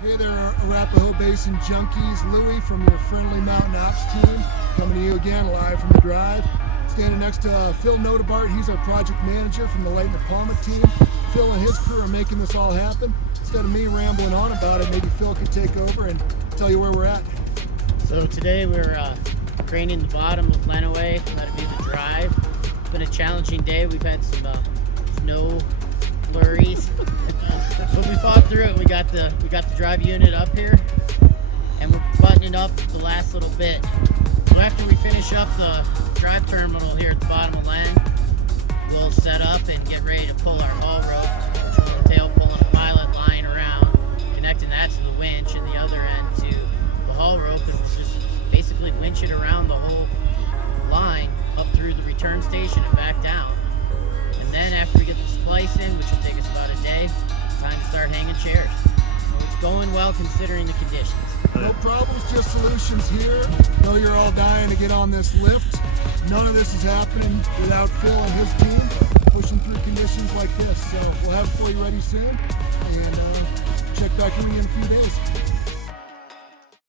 Hey there, Arapahoe Basin junkies. Louie from your friendly mountain ops team, coming to you again live from the drive. Standing next to Phil Notebart, he's our project manager from the Lake Palma team. Phil and his crew are making this all happen. Instead of me rambling on about it, maybe Phil could take over and tell you where we're at. So today we're graining the bottom of Lenawee. That'll be the drive. It's been a challenging day. We've had some snow flurries, but we fought through it. We got the drive unit up here, and we're buttoning up the last little bit. So after we finish up the drive terminal here at the bottom of Len, we'll set up and get ready to pull our haul rope, which will entail pulling a pilot line around, connecting that to the winch, and the other end to the haul rope, and we'll just basically winch it around the whole line up through the return station and back down. And then after we get the splice in, which will take us about a day, time to start hanging chairs. So it's going well considering the conditions. No problems, just solutions here. Know you're all dying to get on this lift. None of this is happening without Phil and his team pushing through conditions like this. So we'll have it for you ready soon, and check back in a few days.